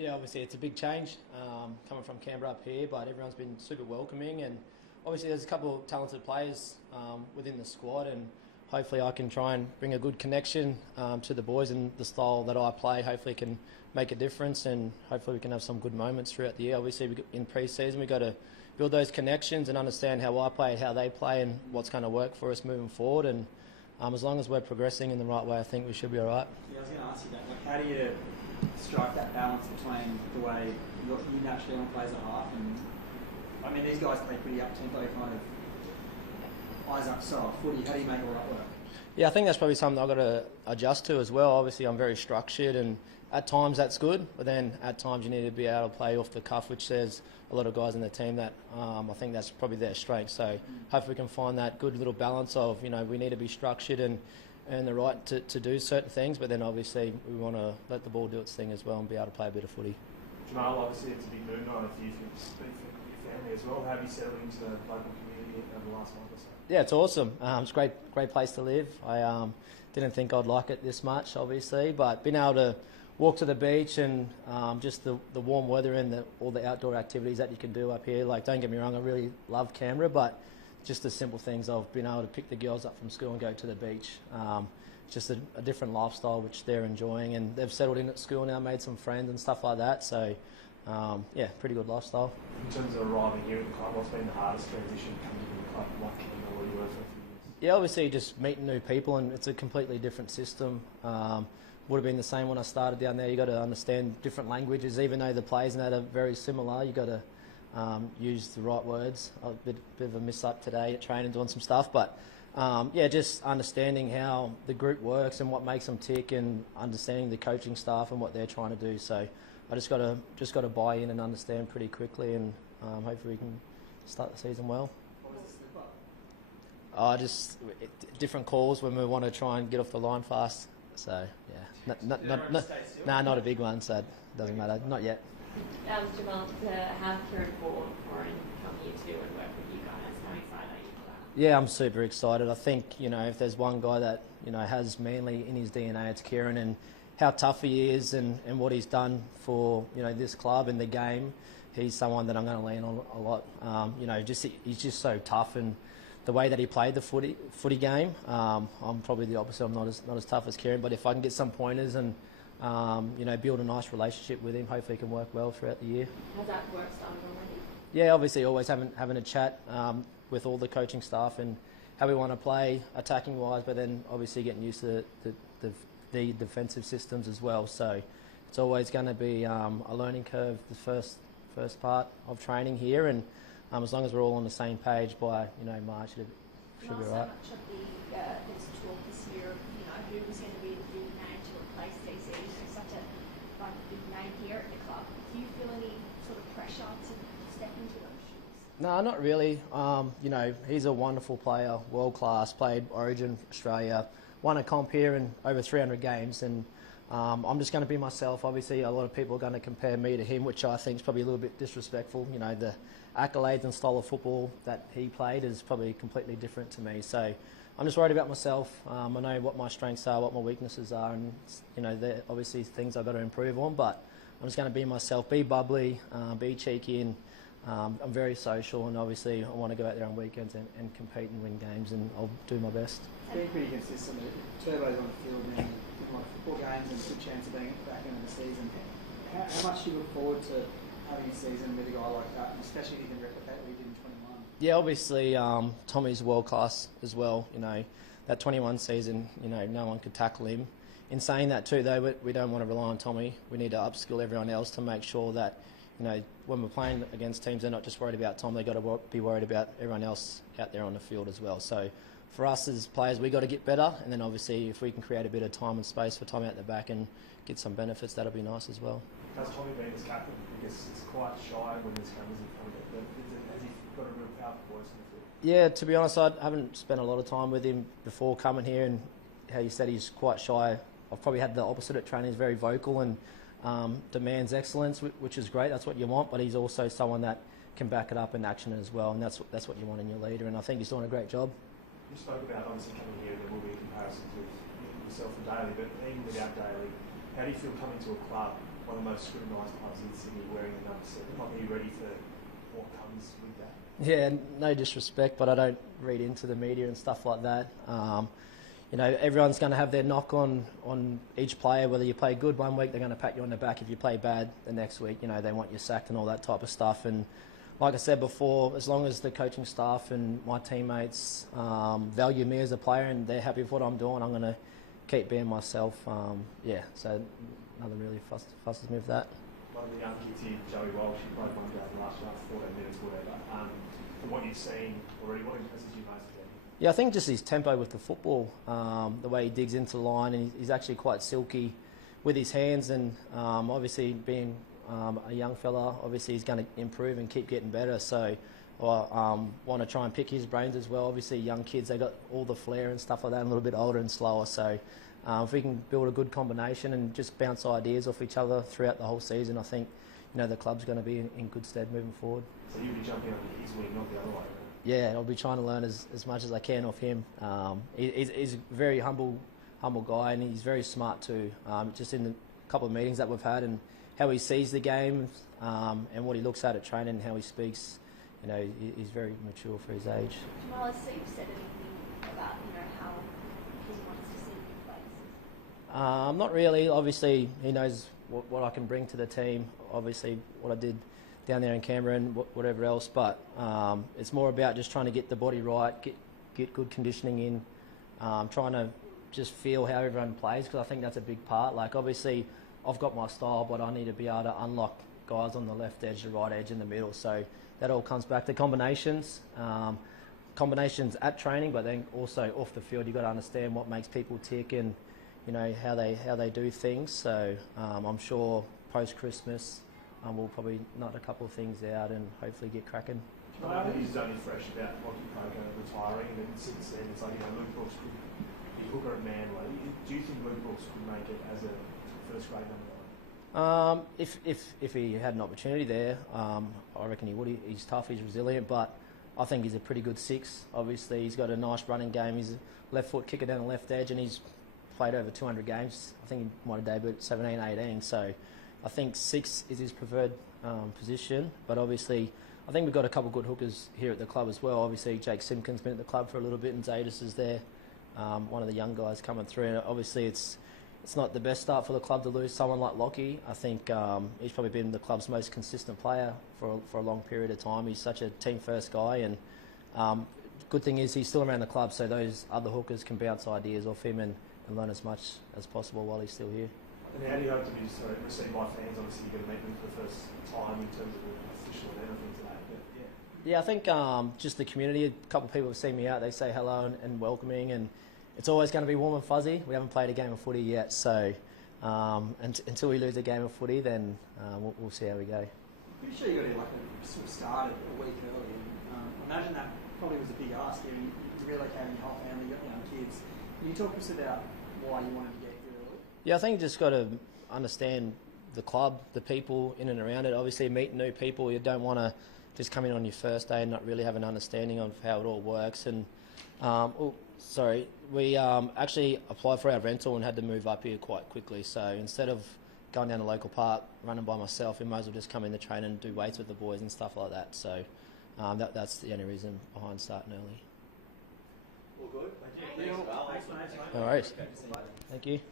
Yeah, obviously it's a big change coming from Canberra up here, but everyone's been super welcoming, and obviously there's a couple of talented players within the squad, and hopefully I can try and bring a good connection to the boys, and the style that I play hopefully can make a difference, and hopefully we can have some good moments throughout the year. Obviously in pre-season we've got to build those connections and understand how I play, how they play, and what's going to work for us moving forward, and as long as we're progressing in the right way, I think we should be all right. Yeah, I was going to ask you that. Like, how do you strike that balance between the way you naturally want to play as a half, and I mean these guys play pretty up-tempo kind of eyes up style footy. How do you make all that work? Yeah, I think that's probably something I've got to adjust to as well. Obviously I'm very structured, and at times that's good, but then at times you need to be able to play off the cuff, which there's a lot of guys in the team that I think that's probably their strength. So hopefully we can find that good little balance of, we need to be structured and earn the right to do certain things, but then obviously we want to let the ball do its thing as well and be able to play a bit of footy. Jamal, obviously it's a big move on for you, for your family as well. How have you settled into the local community over the last month or so? Yeah, it's awesome. It's a great place to live. I didn't think I'd like it this much, obviously, but being able to walk to the beach and just the warm weather and all the outdoor activities that you can do up here. Like, don't get me wrong, I really love Canberra, but just the simple things of being able to pick the girls up from school and go to the beach. It's just a different lifestyle which they're enjoying, and they've settled in at school now, made some friends and stuff like that. So, yeah, pretty good lifestyle. In terms of arriving here at the club, what's been the hardest transition coming to the club, like Canberra, where you were for a few years? Yeah, obviously just meeting new people, and it's a completely different system. Would have been the same when I started down there. You got to understand different languages, even though the players and that are very similar. You got to use the right words. A bit of a miss up today at training, doing some stuff, but yeah, just understanding how the group works and what makes them tick, and understanding the coaching staff and what they're trying to do. So I just got to buy in and understand pretty quickly, and hopefully we can start the season well. What was the slip up? Just different calls when we want to try and get off the line fast. So yeah, not a big one, so it doesn't matter. Not yet. Jamal, to have Kieran Foran come here too and work with you guys, how excited are you for that? Yeah, I'm super excited. I think, if there's one guy that, has Manly in his DNA, it's Kieran, and how tough he is and what he's done for, this club and the game. He's someone that I'm going to lean on a lot. He's just so tough, and the way that he played the footy game, I'm probably the opposite. I'm not as tough as Kieran, but if I can get some pointers and build a nice relationship with him, hopefully it can work well throughout the year. Has that work started already? Yeah, obviously always having a chat with all the coaching staff and how we want to play attacking wise, but then obviously getting used to the defensive systems as well. So it's always going to be a learning curve the first part of training here, and as long as we're all on the same page by March, it should be right. So much of this talk this year of who was going to be the big name to replace DC, such a big name here at the club. Do you feel any sort of pressure to step into those shoes? No, not really. He's a wonderful player, world class, played Origin Australia, won a comp here in over 300 games, and I'm just going to be myself. Obviously, a lot of people are going to compare me to him, which I think is probably a little bit disrespectful. The accolades and style of football that he played is probably completely different to me. So I'm just worried about myself. I know what my strengths are, what my weaknesses are, and they're obviously things I've got to improve on. But I'm just going to be myself, be bubbly, be cheeky, and I'm very social. And obviously, I want to go out there on weekends and compete and win games, and I'll do my best. It's been pretty consistent. Turbo's on the field now, like 4 games and a good chance of being at the back end of the season. How much do you look forward to having a season with a guy like that, especially if he can replicate what he did in 21? Yeah, obviously Tommy's world class as well. That 21 season, no one could tackle him. In saying that too, though, we don't want to rely on Tommy. We need to upskill everyone else to make sure that when we're playing against teams, they're not just worried about Tom. They've got to be worried about everyone else out there on the field as well. So for us as players, we've got to get better, and then obviously if we can create a bit of time and space for Tommy out the back and get some benefits, that'll be nice as well. How's Tommy been as captain? Because it's quite shy when there's cameras in front of it. Has he got a real powerful voice in the field? Yeah, to be honest, I haven't spent a lot of time with him before coming here, and how you said he's quite shy. I've probably had the opposite at training. He's very vocal and demands excellence, which is great. That's what you want, but he's also someone that can back it up in action as well, and that's what you want in your leader, and I think he's doing a great job. You spoke about obviously coming here, there will be comparisons with yourself and Daly, but even without Daly, how do you feel coming to a club one of the most scrutinised clubs in Sydney wearing the number 7. Like, are you ready for what comes with that? Yeah, no disrespect, but I don't read into the media and stuff like that. You know, everyone's going to have their knock on each player. Whether you play good one week, they're going to pat you on the back. If you play bad the next week, you know, they want you sacked and all that type of stuff. And like I said before, as long as the coaching staff and my teammates value me as a player and they're happy with what I'm doing, I'm going to keep being myself. Yeah, so nothing really fusses me with that. One of the young kids here, Joey Walsh, he played one game last night, 14 minutes, whatever. From what you've seen already, what impresses you most of him? Yeah, I think just his tempo with the football, the way he digs into the line, and he's actually quite silky with his hands. And obviously, being a young fella, obviously he's going to improve and keep getting better. So I want to try and pick his brains as well. Obviously, young kids, they got all the flair and stuff like that, and a little bit older and slower. So if we can build a good combination and just bounce ideas off each other throughout the whole season, I think the club's going to be in good stead moving forward. So you'll be jumping on his wing, not the other way, right? Yeah, I'll be trying to learn as much as I can off him. He's a very humble guy, and he's very smart too. Just in the couple of meetings that we've had and how he sees the game and what he looks at training and how he speaks, he's very mature for his age. Jamal, has Steve said anything about how he wants to see you play? Not really. Obviously, he knows what I can bring to the team. Obviously, what I did down there in Canberra and whatever else, but it's more about just trying to get the body right, get good conditioning in, trying to just feel how everyone plays, because I think that's a big part. Like, obviously, I've got my style, but I need to be able to unlock guys on the left edge, the right edge, in the middle. So that all comes back to combinations at training, but then also off the field, you've got to understand what makes people tick and how they do things. So I'm sure post-Christmas, we'll probably nut a couple of things out and hopefully get cracking. I know that he's only fresh about Lockie Poker retiring, and then since then it's like, Luke Brooks could be hooker at Manly. Do you think Luke Brooks could make it as a first grade number? If he had an opportunity there, I reckon he would. He's tough, he's resilient, but I think he's a pretty good 6. Obviously, he's got a nice running game. He's a left foot kicker down the left edge, and he's played over 200 games. I think he might have debuted at 17, 18. So I think 6 is his preferred position, but obviously I think we've got a couple of good hookers here at the club as well. Obviously Jake Simpkin's been at the club for a little bit, and Zadis is there, one of the young guys coming through. And obviously it's not the best start for the club to lose someone like Lockie. I think he's probably been the club's most consistent player for a long period of time. He's such a team first guy, and good thing is he's still around the club, so those other hookers can bounce ideas off him and learn as much as possible while he's still here. And how do you hope to be received by fans? Obviously, you're going to meet them for the first time in terms of the official event and things like that. But yeah, I think just the community. A couple of people have seen me out. They say hello and welcoming, and it's always going to be warm and fuzzy. We haven't played a game of footy yet, so until we lose a game of footy, then we'll see how we go. Pretty sure you got to sort of started a week early. I imagine that probably was a big ask. You relocating your whole family, you got young kids. Can you talk to us about why you wanted to get here early? Yeah, I think you just got to understand the club, the people in and around it. Obviously, meet new people. You don't want to just come in on your first day and not really have an understanding of how it all works. And we actually applied for our rental and had to move up here quite quickly. So instead of going down to local park, running by myself, we might as well just come in the train and do weights with the boys and stuff like that. So that's the only reason behind starting early. All good. Thank you. All right. Thank you.